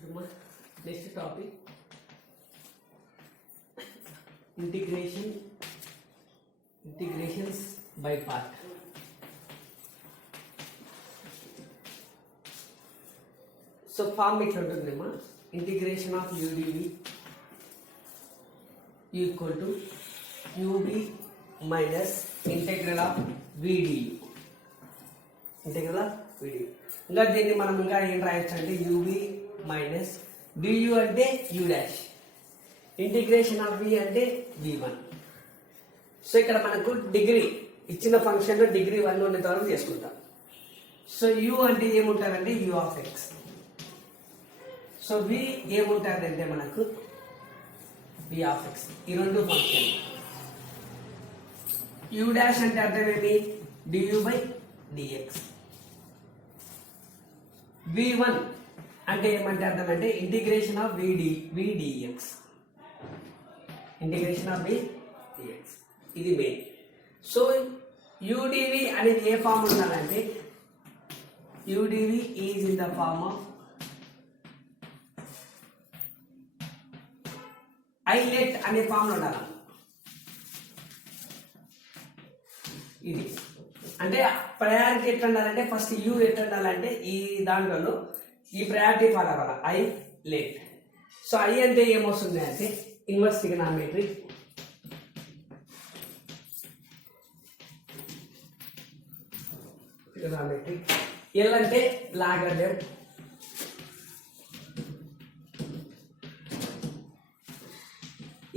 Next topic, integrations by part. So form ఇట్లా ఉంటుందమ్మా, integration of u d v equal to u v minus integral of v d u. Integral of v d u ఇంకా దీన్ని మనం ఇంకా ఏం రాయొచ్చు అంటే యూబి మైనస్ డియు అంటే u dash, integration of v అంటే v1. సో ఇక్కడ మనకు డిగ్రీ ఇచ్చిన ఫంక్షన్ లో డిగ్రీ 1 ఉండే వరకు చేసుకుంటాం. సో u అంటే ఏముంటుందంటే u of x. So v ఏముంటుందంటే మనకు v ఆఫ్ x. ఈ రెండు ఫంక్షన్ u డాష్ అంటే అర్థం ఏమి du బై dx. v1 అంటే ఏమంటే అర్థం అంటే integration of vdx, integration of vdx. ఇది మెయిన్. సో udv అనేది ఏ ఫామ్ ఉండాలంటే udv is in the form of ILATE అనే ఫామ్ లో ఉండాలి. ఇది అంటే ప్రయారిటీ ఎట్లా ఉండాలంటే ఫస్ట్ యూ ఎట్లా ఉండాలంటే ఈ దాంట్లో ఈ ప్రయారిటీ ఫాలో అవ్వాలి ఐ లేట్. సో ఐ అంటే ఏమొస్తుంది అంటే ఇన్వర్స్ ట్రిగనామెట్రీ, ఎల్ అంటే లాగరిథం,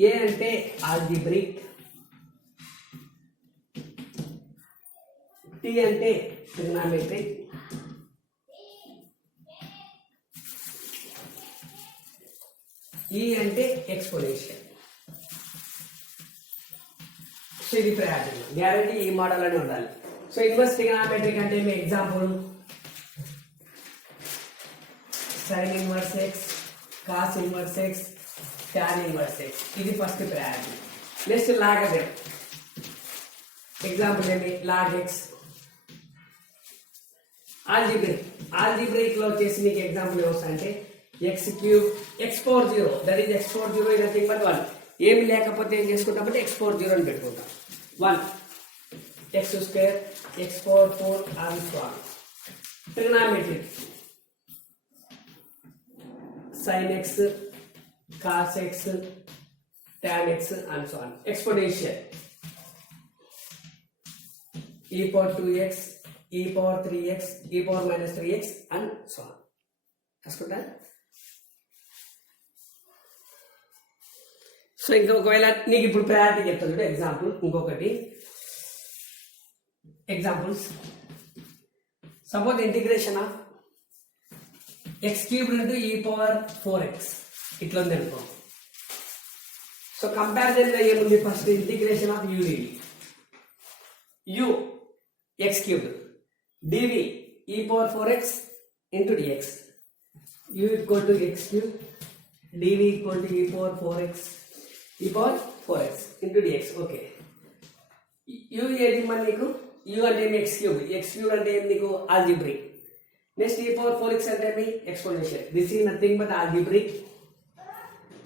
ఏ అంటే ఆల్జీబ్రిక్, టీ అంటే ట్రిగనామెట్రిక్, ఈ అంటే ఎక్స్పోనెన్షియల్. సో ఇది ప్రయారిటీ గ్యారంటీ ఈ మోడల్ అని ఉండాలి. సో ఇన్వర్స్ ట్రిగనామెట్రిక్ అంటే మీ example sine inverse x, cos inverse x, tan inverse x. ఇది first priority. Next logarithm example ఏంటి లాగ్ ఎక్స్. ఆల్జీబ్రిక్ లో వచ్చేసి మీకు ఎగ్జాంపుల్ ఏమొస్తాయంటే x cube, x power 0, that is X power 0 is nothing but 1. ఏమి లేకపోతే ఏం చేసుకుంటామంటే ఎక్స్ పవర్ 0 అని పెట్టుకుంటాం. 1 X square, X power 4 and so on. Trigonometric sin x, cos x, tan x and so on. Exponential e power 2x, e power 3x, e power minus 3x and so on. రాసుకుంటా. So ఇంకా ఒకవేళ నీకు ఇప్పుడు priority చెప్తాను చూడు. Example ఇంకొకటి examples. Suppose integration of x cube into e power 4x ఇట్లా ఉంది అనుకో. సో కంపారిజన్ లో ఏముంది first integration of u d v, u x cube, d v e power 4x into d x, u equal to x cube, d v equal to e power 4x e power 4x into d x. Okay, u ఏది మరి నీకు యు అంటే ఏమి X cube, X cube అంటే ఏమి నీకు algebraic. Next ఈ power 4x అంటే ఏమి exponential. This is nothing but algebraic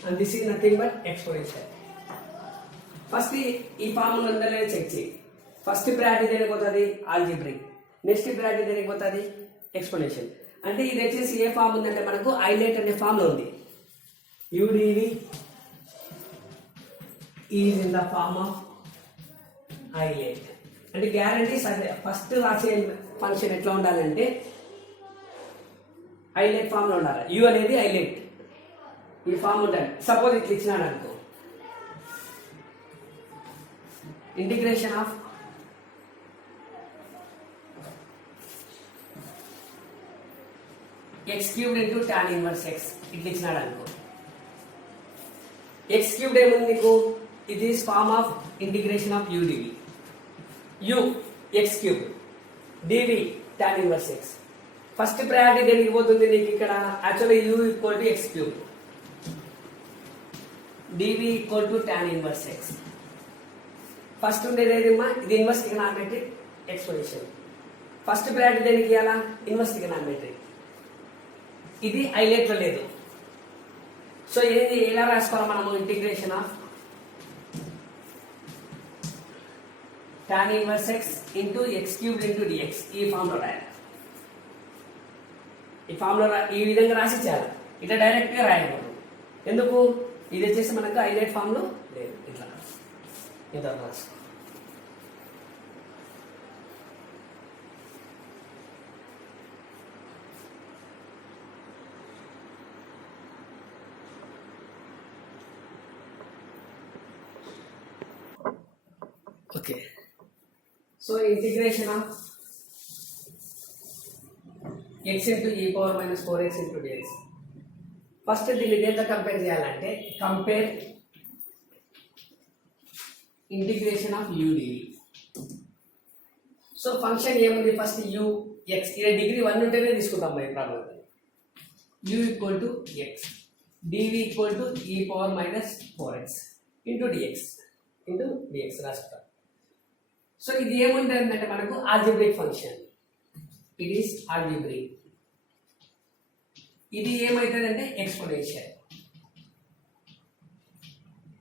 and this is nothing but exponential. First ఈ ఫార్ములా ఉందో లేదో చెక్ చేయి. ఫస్ట్ ప్రయారిటీ దేనికి పోతుంది ఆల్జీబ్రిక్, నెక్స్ట్ ప్రయారిటీ దేనికి పోతుంది ఎక్స్పోనెన్షియల్. అంటే ఇది వచ్చేసి ఏ ఫామ్ ఉందంటే మనకు ఐలెట్ అనే ఫామ్ లో ఉంది. U d v is in the form of ILATE. అంటే గ్యారంటీ ఫస్ట్ రాసే ఫంక్షన్ ఎట్లా ఉండాలంటే ఐలెట్ ఫామ్ లో ఉండాలి. యు అనేది ఐలెట్ ఈ ఫామ్ ఉంటుంది. సపోజ్ ఇట్లా ఇచ్చినాడు అనుకో, integration of x cubed into tan inverse x ఇట్లా ఇచ్చినాడు అనుకో. ఎక్స్ క్యూబ్డ్ ఏముంది నీకు, ఇది is form of integration of u d v, u x cube, d v tan inverse x. First priority దేనికి పోతుంది నీకు ఇక్కడ actually u equal to x cube, dv equal to tan inverse x. First ఉండేది ఏదమ్మా ఇది inverse trigonometric exponential. First priority దేనికి ఇవ్వాలా inverse trigonometric. ఇది ఐలెట్ లో లేదు. సో ఏది ఎలా రాసుకోవాలి మనము integration of tan inverse x into x cubed into dx ఈ ఫామ్ లో రాయాలి. ఈ ఫామ్ లో ఈ విధంగా రాసి చేయాలి. ఇట్లా డైరెక్ట్ గా రాయకూడదు. ఎందుకు? ఇది వచ్చేసి మనకు హైలైట్ ఫామ్ లో లేదు. ఇట్లా రాసుకో. Okay, so integration of x into e power minus 4x into dx. First దీన్ని దేంతో కంపేర్ చేయాలంటే compare integration of u dv. So function ఏముంది? ఫస్ట్ u x, ఇక్కడ డిగ్రీ 1 ఉంటేనే తీసుకుంటాం ఈ problem. u equal to x, dv equal to e power minus 4x into dx రాసుకుంటాం. సో ఇది ఏముంటుందంటే మనకు algebraic function. It is algebraic. ఇది ఏమవుతుందంటే ఎక్స్పోనెన్షియల్.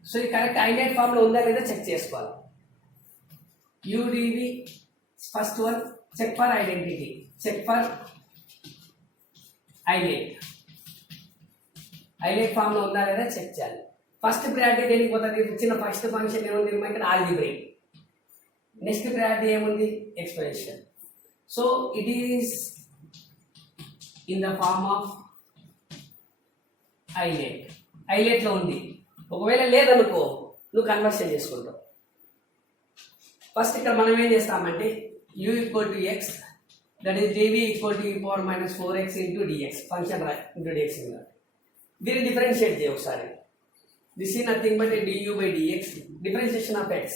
సో ఇది కరెక్ట్ హైలైట్ ఫామ్ లో ఉందా లేదా చెక్ చేసుకోవాలి. udv first one check for identity, check for ILATE form లో ఉందా లేదా చెక్ చేయాలి. ఫస్ట్ ప్రయారిటీ దేనికి పోతుంది? ఇచ్చిన ఫస్ట్ ఫంక్షన్ ఏముంది ఇక్కడ? ఆల్జిబ్రిక్. నెక్స్ట్ ప్రయారిటీ ఏముంది? Exponential. So it is in the form of ILATE లో ఉంది. ఒకవేళ లేదనుకో నువ్వు కన్వర్షన్ చేసుకుంటావు. ఫస్ట్ ఇక్కడ మనం ఏం చేస్తామంటే u equal to x, that is dv equal to e power minus 4x into dx function into dx. దీన్ని డిఫరెన్షియేట్ చేయ ఒకసారి. This is nothing but du by dx, differentiation of x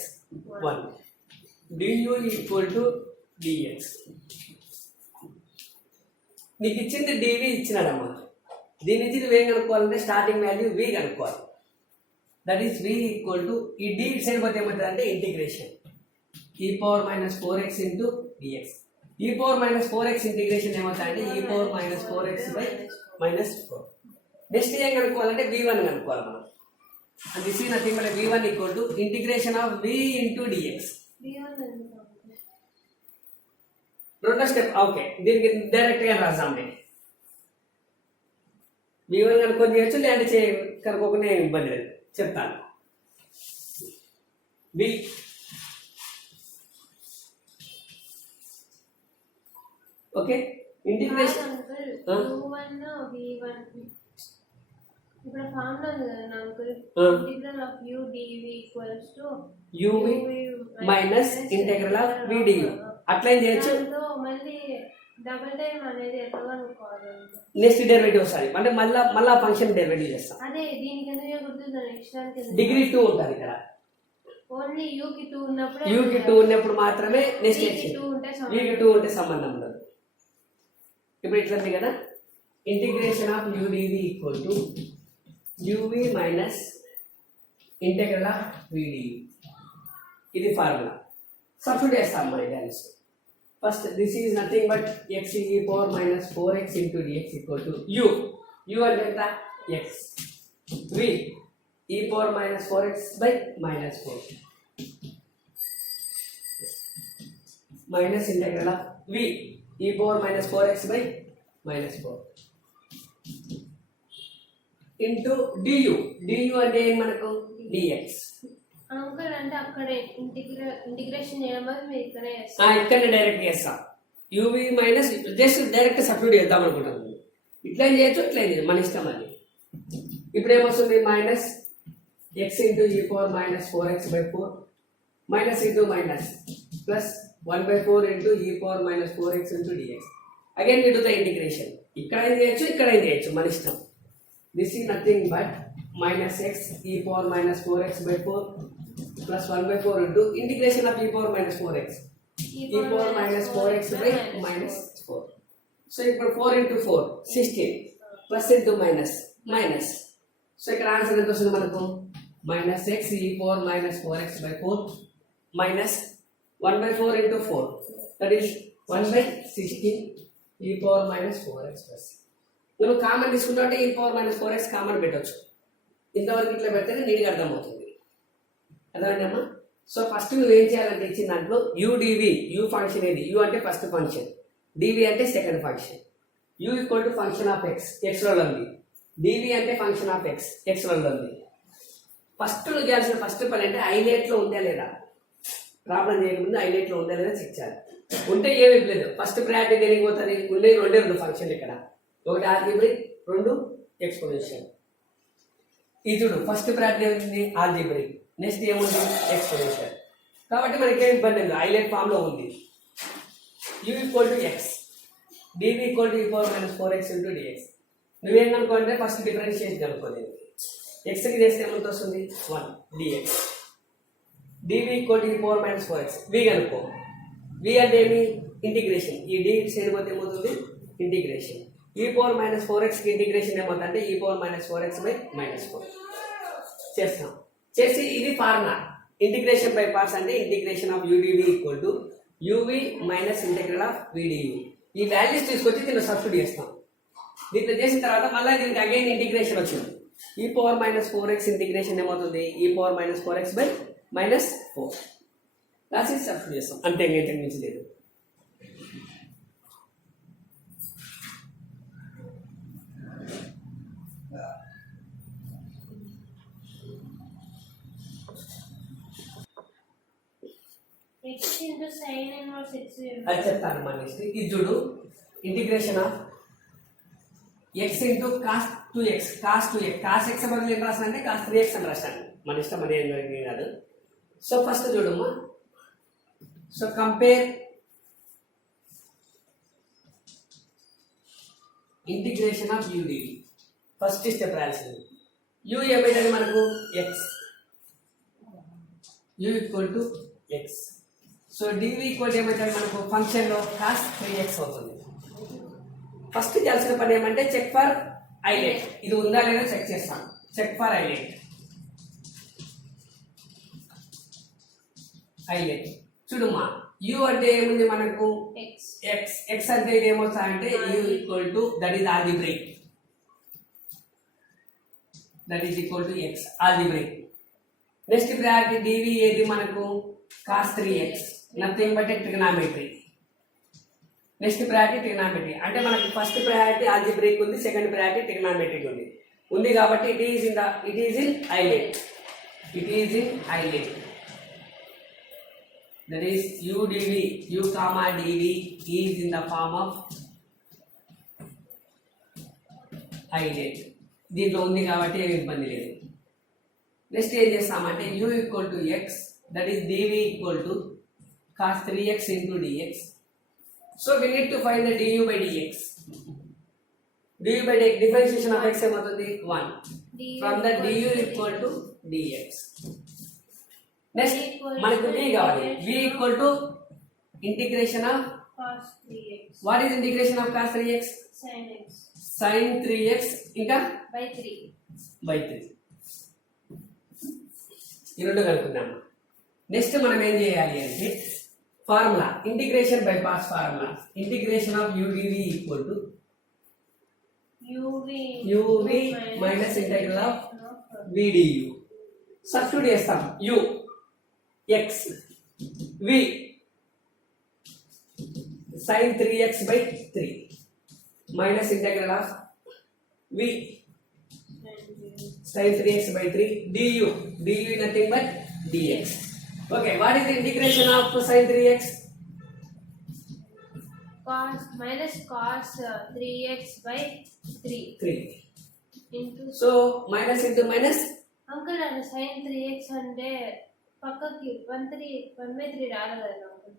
1, du equal to dx. నీకు ఇచ్చింది dv ఇచ్చినాడమ్మా. దీని నుంచి నువ్వేం కనుక్కోవాలంటే స్టార్టింగ్ వాల్యూ v కనుక్కోవాలి. That is v equal to ఈ d సైడ్ పోతే ఏమంటుంది అంటే integration e power minus 4x into dx. e power minus 4x integration ఏమవుతుంది అంటే e power minus 4x by minus 4. నెక్స్ట్ ఏం కనుక్కోవాలంటే v1 కనుక్కోవాలి మనం. And this is nothing but v1 equal to integration of v into dx. రెండో step. Okay, దీనికి డైరెక్ట్ గా రాద్దాంలే. v1 కనుక్కొని చేయొచ్చు, లేదంటే కనుక్కోకుండా ఇబ్బంది లేదు, చెప్తాను. v ఓకే, ఇంటిగ్రేషన్ ఇప్పుడు ఫార్ములా ఉంది కదా uncle, integral of u dv equals to uv minus integral of v dv. అట్లా ఏం చేయొచ్చు. మళ్ళీ డబుల్ టైం అనేది ఎట్లా కనుక్కోవాలి? నెక్స్ట్ డెరివేటివ్ వస్తుంది అంటే మళ్ళా ఫంక్షన్ డెరివేటివ్ చేస్తాం. అదే దీనికి ఎందుకు గుర్తుంది? నెక్స్ట్ డిగ్రీ 2 ఉంటుంది ఇక్కడ. ఓన్లీ u కి 2 ఉన్నప్పుడు, u కి 2 ఉన్నప్పుడు మాత్రమే నెక్స్ట్ v కి 2 ఉంటే సంబంధం ఉండదు. ఇప్పుడు ఇట్లా ఉంది కదా, integration of u dv equal to uv minus integral of v dv. ఇది ఫార్ములా. సబ్స్టిట్యూట్ చేస్తాం మన values. First this is nothing but x e power minus 4x into dx equal to u అంటే ఎంత? x, v e power minus 4x by minus 4 minus integral of v e power minus 4x by minus 4 into du. du అంటే మనకు dx. Uncle అంటే అక్కడే ఇంటిగ్రేషన్ చేయడం వల్ల మీరు ఇక్కడే ఇక్కడ డైరెక్ట్ చేస్తాం. uv minus just direct substitute చేద్దాం అనుకుంటాను. ఇట్లా చేయొచ్చు, ఇట్లా చేయొచ్చు, మన ఇష్టం అది. ఇప్పుడు ఏమొస్తుంది? Minus x into e power minus 4x by 4 minus into minus plus 1/4 into e power minus 4x into dx. Again we do the integration. ఇక్కడ ఏం చేయొచ్చు, ఇక్కడ ఏం చేయొచ్చు, మన ఇష్టం. This is nothing but minus x e power minus 4x by 4 plus 1/4 into integration of e power minus 4x e power minus 4x by minus 4. So ఇప్పుడు 4 ఇంటూ 4 16 plus into minus minus. So ఇక్కడ ఆన్సర్ ఎంత వస్తుంది మనకు? Minus x e power minus 4x by 4 మైనస్ 1/4 ఇంటూ 4 that is 1/16 e power minus 4x plus. నువ్వు కామన్ తీసుకుంటా అంటే e power minus 4x common పెట్టవచ్చు. ఇంతవరకు ఇట్లా పెడితేనే నీట్గా అర్థమవుతుంది. అర్థమైందమ్మా? సో ఫస్ట్ నువ్వేం చేయాలంటే ఇచ్చిన దాంట్లో యుడివి, యూ ఫంక్షన్ ఏది? యూ అంటే ఫస్ట్ ఫంక్షన్, డివి అంటే second function. U equal to function of x, ఎక్స్లో ఉంది. డివి అంటే ఫంక్షన్ ఆఫ్ ఎక్స్, ఎక్స్లో ఉంది. ఫస్ట్ నువ్వు చేయాల్సిన ఫస్ట్ పని అంటే హైలైట్లో ఉందా లేదా, ప్రాబ్లం చేయకముందు హైలైట్లో ఉందా లేదా చెక్ చేయాలి. ఉంటే ఏమి లేదు. ఫస్ట్ ప్రయారిటీ దేనికి పోతుంది? ఉండే రెండు ఫంక్షన్లు ఇక్కడ, ఒకటి ఆల్జీబ్రిక్, రెండు ఎక్స్పోనెన్షియల్. ఇది చూడు, ఫస్ట్ ప్రయారిటీ ఏముంది? ఆల్జీబ్రిక్. నెక్స్ట్ ఏముంది? ఎక్స్పోనెన్షియల్. కాబట్టి మనకి ఏం ఇబ్బంది లేదు, హైలైట్ ఫామ్లో ఉంది. U equal to x, d v equal to e power minus 4x into d x. నువ్వేం కనుక్కోంటే ఫస్ట్ డిఫరెన్షియేషన్ కనుక్కోండి. ఎక్స్కి చేస్తే ఏమంత వస్తుంది? 1 dx. డివి equal to e power minus 4x. వి కనుక్కో. వి అంటే ఏమి? ఇంటిగ్రేషన్. ఈ డి చేయకపోతే ఏమవుతుంది? ఇంటిగ్రేషన్. ఈ పవర్ మైనస్ 4xకి ఇంటిగ్రేషన్ ఏమవుతుంది అంటే ఈ power minus 4x by minus 4 చేస్తాం. చేసి ఇది ఫార్ములా ఇంటిగ్రేషన్ బై పార్ట్స్ అంటే integration of u d v equal to u v minus integral of v d u. ఈ వాల్యూస్ తీసుకొచ్చి దీన్ని సబ్స్టిట్యూట్ చేస్తాం. దీంట్లో చేసిన తర్వాత మళ్ళీ దీనికి అగైన్ ఇంటిగ్రేషన్ వచ్చింది. ఈ పవర్ మైనస్ 4x ఇంటిగ్రేషన్ ఏమవుతుంది? ఈ power minus 4x by minus 4 రాసి సబ్స్టిట్యూట్ చేస్తాం. అంతే, ఇంకేంటి మించి లేదు. x into sin inverse x. అది చెప్తాను మన నెక్స్ట్. ఇది చూడు, integration of X into cos 2x, cos 2x. Cos X బదులు ఏం రాస్తాను అంటే కాస్ 3x అని రాస్తాను. మన ఇష్టం, అది ఏం కాదు. సో ఫస్ట్ చూడమ్మా, so compare integration of u d. First step రాయాల్సింది. యూ ఏమైతుంది మనకు? X. U equal to x. So d v equal ఏమైతుంది మనకు? ఫంక్షన్లో కాస్ 3x అవుతుంది. ఫస్ట్ చేయాల్సిన పని ఏమంటే చెక్ ఫర్ హైలైట్. ఇది ఉందా లేదా చెక్ చేస్తాను. Check for ILATE. హైలైట్ చూడమ్మా, యూ అంటే ఏముంది మనకు? x. ఎక్స్. ఎక్స్ అంటే ఇది ఏమవుతా అంటే u equal to that is algebraic. That is equal to x, algebraic. Next priority d v ఏది మనకు? Cos 3x, nothing but trigonometry. Next priority trigonometry. అంటే మనకి ఫస్ట్ ప్రయారిటీ ఆల్జీబ్రిక్ ఉంది, సెకండ్ ప్రయారిటీ ట్రిగ్నామెట్రిక్ ఉంది కాబట్టి it is in highlight. It is in highlight. That is u dv, u comma dv is in the form of highlight. దీంట్లో ఉంది కాబట్టి ఏమి ఇబ్బంది లేదు. నెక్స్ట్ ఏం చేస్తామంటే u equal to X, that is dv equal to cos 3x into dx. So we need to find the du by dx. du by dx, differentiation of x ఏమవుతుంది? 1. From the du equal to dx. Next మనకు v కావాలి. v equal to integration of cos 3x. What is integration of cos 3x? sin x sin 3x ఇంకా by 3. బై 3. ఈ రెండు కనుక్కుందాం. నెక్స్ట్ మనం ఏం చేయాలి అంటే formula integration by parts formula. Integration of udv equal to uv minus integral of vdu. Substitute చేస్తాం. u x v sin 3x by 3 minus integral of v sin 3x by 3 du. du nothing but dx. Okay, what is the integration of sin 3x? cos minus cos 3x by 3 3. into. So minus into minus. Uncle అది sin 3x అంటే పక్కకి 1/3 రాదు కదా అంకుల్.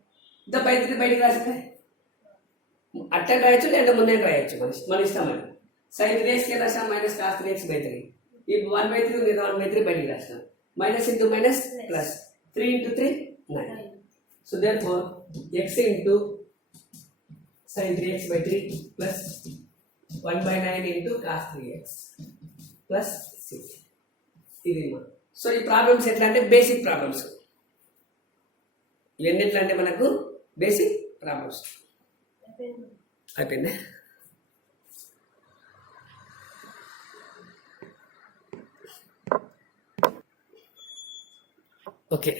ఇంత బై 3 బయటికి రాస్తే అట్లా రాయొచ్చు లేదా ముందే రాయొచ్చు, మన ఇష్టం. అది sin 3x కి రాసాం మైనస్ cos 3x by 3. ఈ 1/3 ఉంది, 1/3 బయటికి రాసాం. మైనస్ ఇంటూ మైనస్ ప్లస్ 3 into 3 9. So therefore x into sin 3x by 3 plus 1/9 into cos 3x plus 6. ఇది సో ఈ ప్రాబ్లమ్స్ ఎట్లా అంటే బేసిక్ ప్రాబ్లమ్స్. ఇవన్నీ ఎట్లా అంటే మనకు బేసిక్ ప్రాబ్లమ్స్. అయిపోయిందా? ఓకే,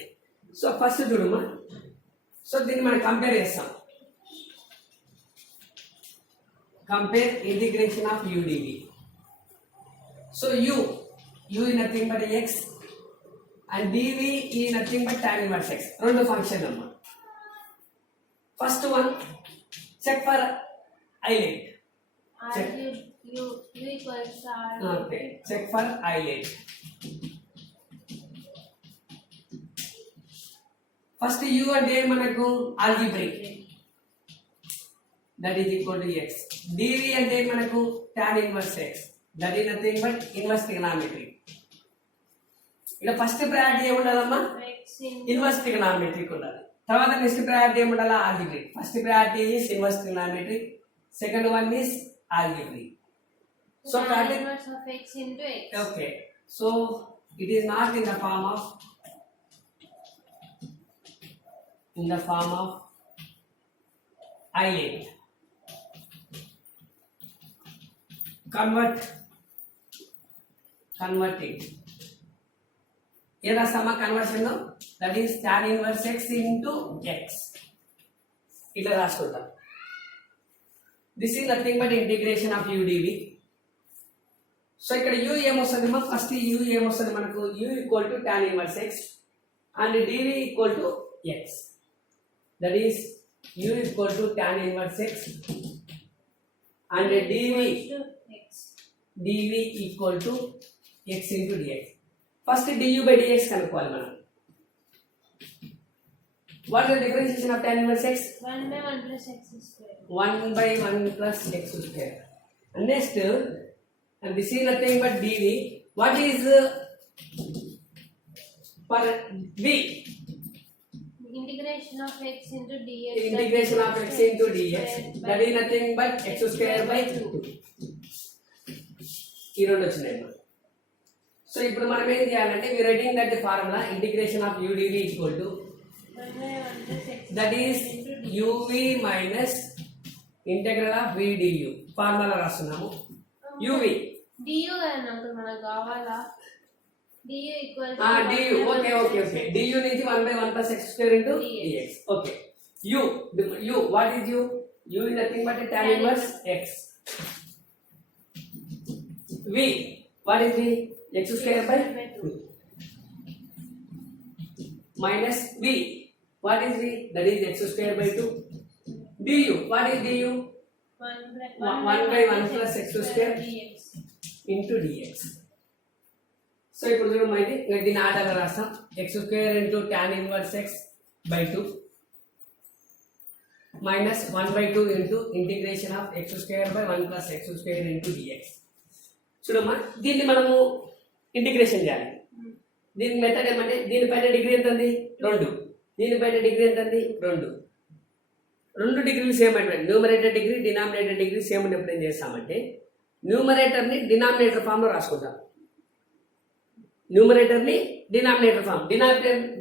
సో ఫస్ట్ చూడమ్మా, సో దీన్ని మనం కంపేర్ చేస్తాం. Compare integration of u d v. So u is nothing but x and dv is nothing but tan inverse x. రెండు ఫంక్షన్ అమ్మా. First one check for ILATE. u equals to r. Okay, check for ILATE. First u అంటే మనకు algebraic, that is equal to x. dv అంటే మనకు tan inverse x, that is nothing but inverse trigonometry. ఇక్కడ first priority ఏముండాలమ్మా? x in inverse trigonometric ఉండాలి. తర్వాత next priority ఏముండాలి? Algebraic. First priority is inverse trigonometric, second one is algebraic. So tan priority inverse of x into x. okay, so it is not in the form of islet. Convert it. ఏదా సమ conversion, that is tan inverse x into x. ఇట్లా రాసుకుంటాం. This is nothing but integration of udv. So ఇక్కడ u ఏమొస్తుంది? First u ఏమొస్తుంది మనకు? u equal to tan inverse x and dv equal to x. That is u equal to tan inverse x and dv equal to x into dx. First du by dx కనుక్కోవాలి మనం. What is the differentiation of tan inverse x? 1 by 1 plus x square. 1 by 1 plus x square. And next, and this is nothing but dv. What is for v? Integration of x into dx. Integration of x into dx. That is nothing but x square by 2. ఈ రెండు వచ్చినాయి. సో ఇప్పుడు మనం ఏం చేయాలంటే we writing that formula integration of udv equal to 1 by 1 plus x that is uv minus integral of v du. Formula రాస్తున్నాము. uv du కదా నాకు మనకు కావాలా? du equals to du. Okay okay okay, du నుంచి 1 by 1 plus x square into dx. Okay, u what is u? u is nothing but tan inverse x. v what is v? x square by 2 minus v what is v? That is x square by 2. du what is du? 1 by 1 plus x square dx. into dx. So ఇప్పుడు చూడమ్మా, ఇది దీని ఆర్డర్లో రాస్తాం. x square into tan inverse x by 2 minus 1 by 2 into integration of x square by 1 plus x square into dx. చూడమ్మా, దీన్ని మనము ఇంటిగ్రేషన్ చేయాలి. దీని మెథడ్ ఏమంటే దీనిపైన డిగ్రీ ఎంత ఉంది? 2. దీనిపైన డిగ్రీ ఎంత ఉంది? 2. 2 డిగ్రీలు సేమ్ అయినటువంటి numerator degree denominator degree same ఉన్నప్పుడు ఏం చేస్తామంటే న్యూమరేటర్ని డినామినేటర్ ఫామ్లో రాసుకుంటాం. న్యూమరేటర్ని డినామినేటర్ ఫామ్.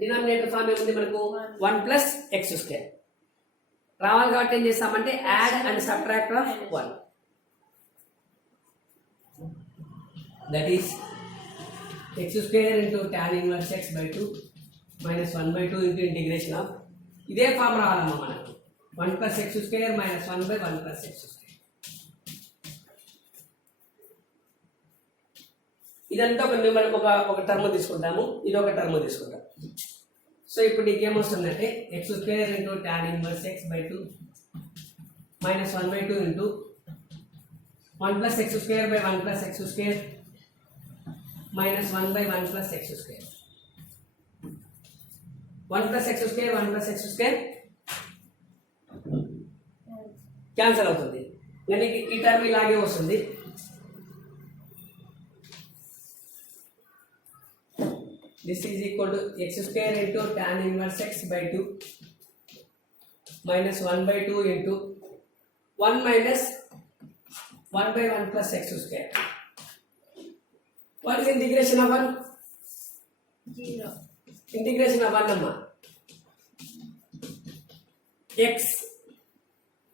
డినామినేటర్ ఫామ్ ఏముంది మనకు? 1 ప్లస్ ఎక్స్ స్క్వేర్ రావాలి కాబట్టి ఏం చేస్తామంటే add and subtract of 1. That is x square into tan inverse x by 2 minus 1 by 2 into integration of ఇదే ఫామ్ రావాలమ్మా మనకు. 1 plus x square minus 1 by 1 plus x square. ఇదంతా ఒక టర్మ్ తీసుకుంటాము, ఇది ఒక టర్మ్ తీసుకుంటాం. సో ఇప్పుడు నీకు ఏమొస్తుందంటే x square into tan inverse x by 2 minus 1 by 2 into 1 plus x square by 1 plus x square minus 1 by 1 plus x square. 1 plus x square 1 plus x square cancel అవుతుంది. నేను ఈ టర్మ్ ఇలాగే వస్తుంది. This is equal to x square into tan inverse x by 2 minus 1 by 2 into 1 minus 1 by 1 plus x square. What is integration of 1? 0. Integration of 1 number. X.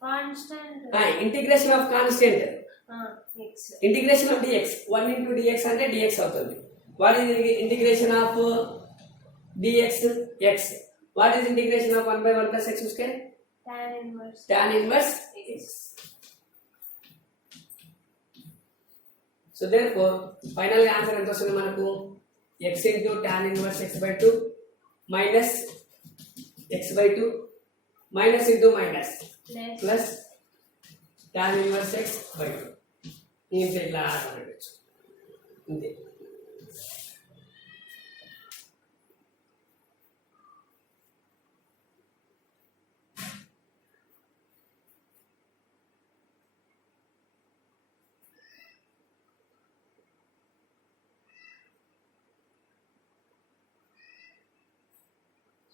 Constant. Integration of constant. X. Integration of dx. 1 into dx అంటే dx అవుతుంది. What is integration of dx x. What is integration of 1 by 1 plus x square? tan inverse Tan inverse x. So therefore final answer ఎంత వస్తుంది మనకు? x into tan inverse x by 2 minus x by 2 minus into minus plus plus tan inverse x by 2. ఇంతే ఇట్లా రాసుకోవచ్చు. ఇంతే.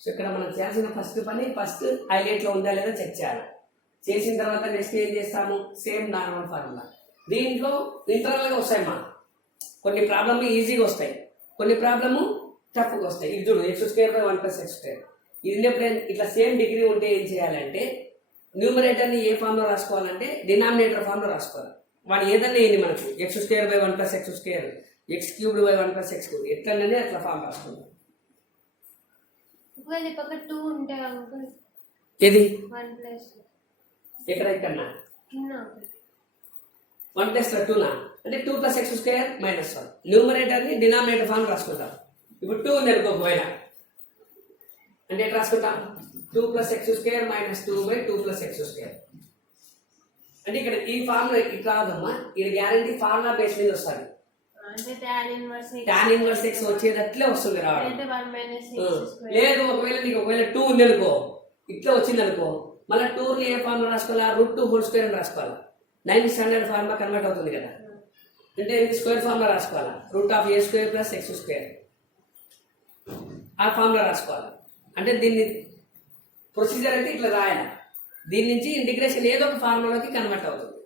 సో ఇక్కడ మనం చేయాల్సిన ఫస్ట్ పని ఫస్ట్ హైలైట్ లో ఉందా లేదా చెక్ చేయాలి. చేసిన తర్వాత నెక్స్ట్ ఏం చేస్తాము? Same normal formula. దీంట్లో ఇంటర్నల్ గా వస్తాయి మా కొన్ని ప్రాబ్లమ్ ఈజీగా వస్తాయి, కొన్ని ప్రాబ్లము టఫ్గా వస్తాయి. ఇది చూడు x square by 1 plus x square. ఇది ఇట్లా సేమ్ డిగ్రీ ఉంటే ఏం చేయాలంటే న్యూమరేటర్ని ఏ ఫామ్ లో రాసుకోవాలంటే డినామినేటర్ ఫామ్ లో రాసుకోవాలి. వాడు ఏదన్నా ఏంది మనకు x square by 1 plus x square, x cubed by 1 plus x cube ఎట్లనే అట్లా ఫామ్ రాసుకుంటాం. ఒకవేళ పక్క 2 ఉంటే అంకుల్ ఏది 1 ప్లస్ ఎక్కడ ఇక్కడనా కింద 1 ప్లస్ 2 నా అంటే 2 ప్లస్ x స్క్వేర్ మైనస్ 1 న్యూమరేటర్ని డినామినేటర్ ఫామ్ రాసుకుంటాం. ఇప్పుడు 2 ఉంది అనుకో ఒకవేళ అంటే ఎట్లా రాసుకుంటాం? 2 ప్లస్ x స్క్వేర్ మైనస్ 2 బై 2 ప్లస్ x స్క్వేర్. అంటే ఇక్కడ ఈ ఫార్ములా ఇట్లా రాదమ్మా, ఇది గ్యారంటీ ఫార్ములా బేస్ మీద వస్తుంది. అంటే tan inverse x tan inverse x వచ్చేటట్లే వస్తుంది రావడం. అంటే 1 minus x square లేదు ఒకవేళ నీకు ఒకవేళ 2 ఉంది అనుకో, ఇట్లా వచ్చింది అనుకో, మళ్ళీ 2 ని ఏ ఫార్ములా రాసుకోవాలా? √2 హోల్ స్క్వేర్ అని రాసుకోవాలా. 9th స్టాండర్డ్ ఫార్ములా కన్వర్ట్ అవుతుంది కదా. అంటే ఇది స్క్వేర్ ఫార్ములా రాసుకోవాలా, √a square plus x square ఆ ఫార్ములా రాసుకోవాలి. అంటే దీన్ని ప్రొసీజర్ అంటే ఇట్లా రాయాలి. దీని నుంచి ఇంటిగ్రేషన్ ఏదో ఒక ఫార్ములాకి కన్వర్ట్ అవుతుంది.